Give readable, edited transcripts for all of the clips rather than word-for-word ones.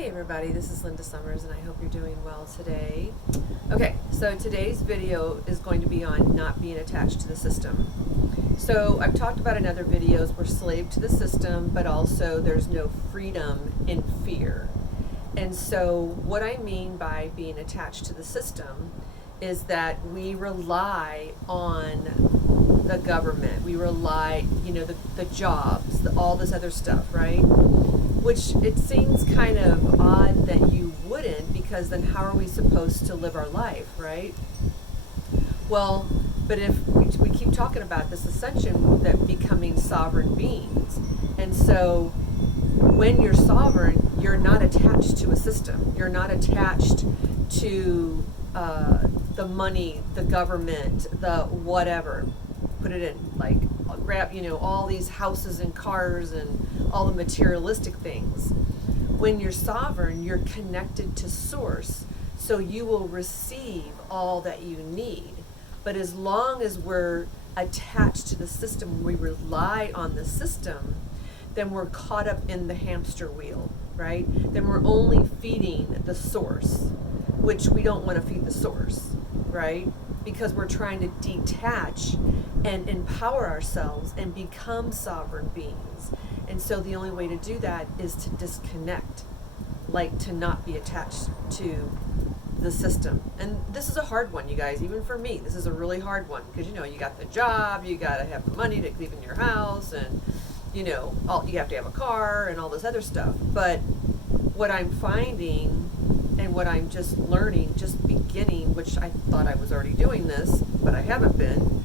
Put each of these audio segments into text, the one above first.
Hey everybody, this is Linda Summers and I hope you're doing well today. Okay, so today's video is going to be on not being attached to the system. So I've talked about in other videos, we're slave to the system, but also there's no freedom in fear. And so what I mean by being attached to the system is that we rely on the government, we rely, the jobs, all this other stuff, right? Which it seems kind of odd that you wouldn't, because then how are we supposed to live our life, right? Well, but if we keep talking about this ascension, that becoming sovereign beings. And so when you're sovereign, you're not attached to a system. You're not attached to the money, the government, the whatever. Put it in, like, grab, all these houses and cars and all the materialistic things. When you're sovereign, you're connected to source, so you will receive all that you need. But as long as we're attached to the system, we rely on the system, then we're caught up in the hamster wheel, right? Then we're only feeding the source, which we don't want to feed the source, right? Because we're trying to detach and empower ourselves and become sovereign beings. And so the only way to do that is to disconnect, like to not be attached to the system. And this is a hard one, you guys. Even for me, this is a really hard one, because you got the job, you got to have the money to live in your house, and you have to have a car and all this other stuff. But what I'm finding and what I'm just learning, just beginning, which I thought I was already doing this, but I haven't been,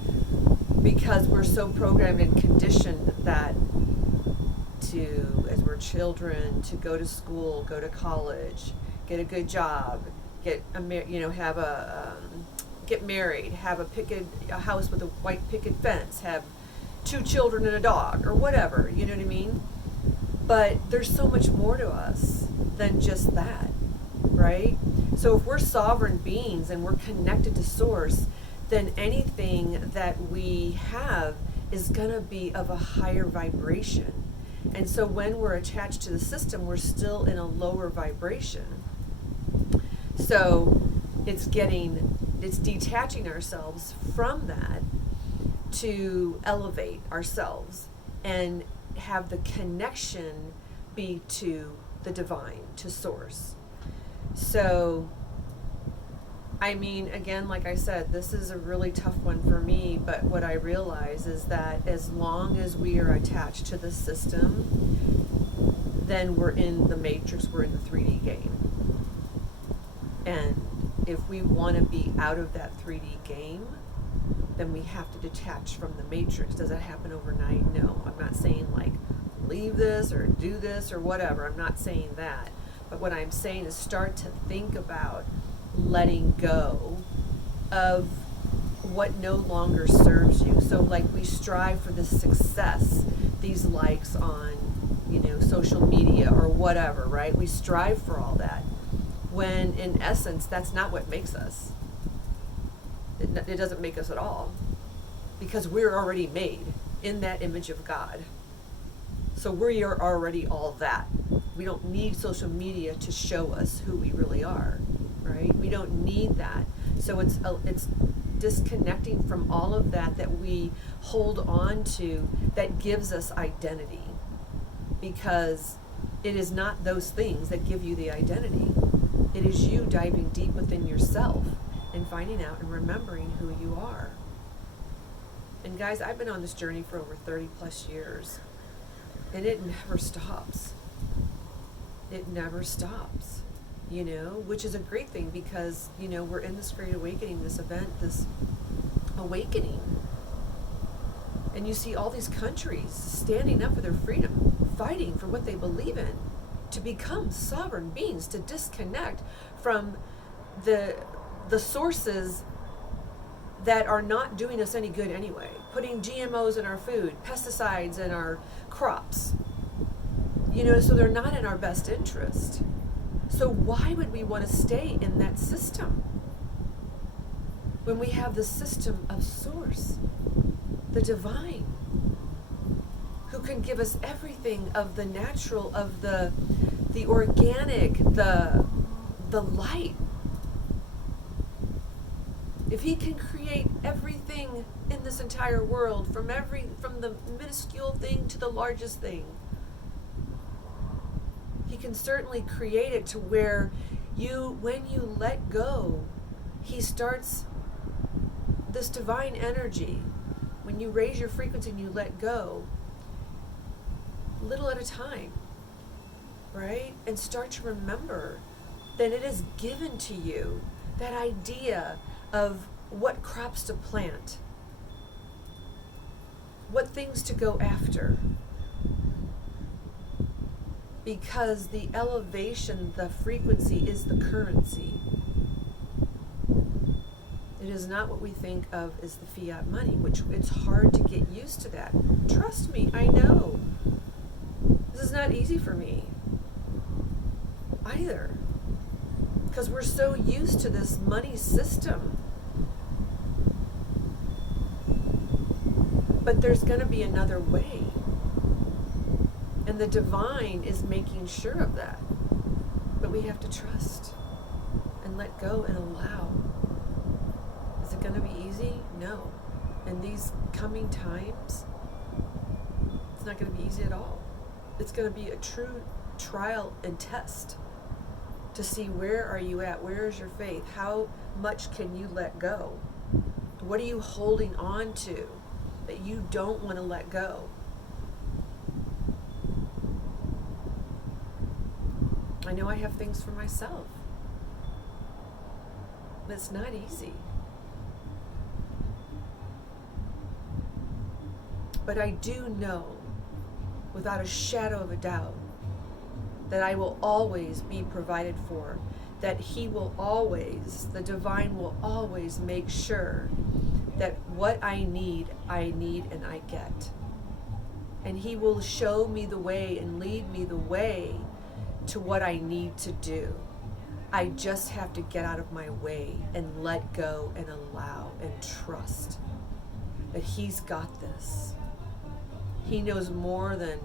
because we're so programmed and conditioned that as we're children, to go to school, go to college, get a good job, get married, have a house with a white picket fence, have 2 children and a dog, or whatever, you know what I mean? But there's so much more to us than just that, right? So if we're sovereign beings and we're connected to source, then anything that we have is gonna be of a higher vibration. And so when we're attached to the system, we're still in a lower vibration. So it's detaching ourselves from that to elevate ourselves and have the connection be to the divine, to source. So, again, like I said, this is a really tough one for me, but what I realize is that as long as we are attached to the system, then we're in the matrix, we're in the 3D game. And if we want to be out of that 3D game, then we have to detach from the matrix. Does that happen overnight? No. I'm not saying like leave this or do this or whatever. I'm not saying that. But what I'm saying is start to think about letting go of what no longer serves you. So like we strive for this success, these likes on, social media or whatever, right? We strive for all that, when in essence, that's not what makes us. It doesn't make us at all, because we're already made in that image of God. So we are already all that. We don't need social media to show us who we really are, right? We don't need that. So it's disconnecting from all of that we hold on to, that gives us identity, because it is not those things that give you the identity. It is you diving deep within yourself and finding out and remembering who you are. And guys, I've been on this journey for over 30 plus years, and it never stops. It never stops, which is a great thing, because, we're in this great awakening, this event, this awakening. And you see all these countries standing up for their freedom, fighting for what they believe in, to become sovereign beings, to disconnect from the sources that are not doing us any good anyway, putting GMOs in our food, pesticides in our crops, so they're not in our best interest. So why would we want to stay in that system when we have the system of source, the divine, who can give us everything of the natural, of the the organic, the light. If he can create everything in this entire world, from the minuscule thing to the largest thing, he can certainly create it to where when you let go, he starts this divine energy. When you raise your frequency and you let go, little at a time, right? And start to remember that it is given to you, that idea of what crops to plant, what things to go after. Because the elevation, the frequency is the currency. It is not what we think of as the fiat money, which it's hard to get used to that. Trust me, I know. This is not easy for me either. Because we're so used to this money system. But there's going to be another way. And the divine is making sure of that. But we have to trust and let go and allow. Is it going to be easy? No. And these coming times, it's not going to be easy at all. It's going to be a true trial and test to see where are you at, where is your faith, how much can you let go, what are you holding on to that you don't want to let go. I know I have things for myself, but it's not easy. But I do know, without a shadow of a doubt, that I will always be provided for, that he will always, the divine will always make sure that what I need and I get. And he will show me the way and lead me the way to what I need to do. I just have to get out of my way and let go and allow and trust that he's got this. He knows more than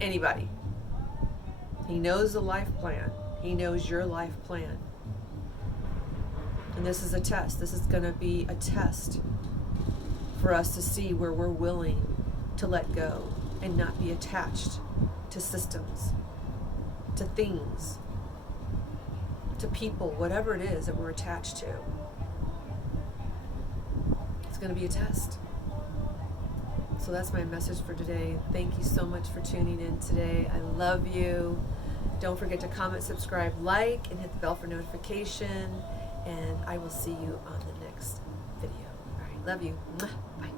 anybody. He knows the life plan. He knows your life plan. And this is a test. This is going to be a test for us to see where we're willing to let go and not be attached to systems, to things, to people, whatever it is that we're attached to. It's going to be a test. So that's my message for today. Thank you so much for tuning in today. I love you. Don't forget to comment, subscribe, like, and hit the bell for notification. And I will see you on the next video. All right, love you. Bye.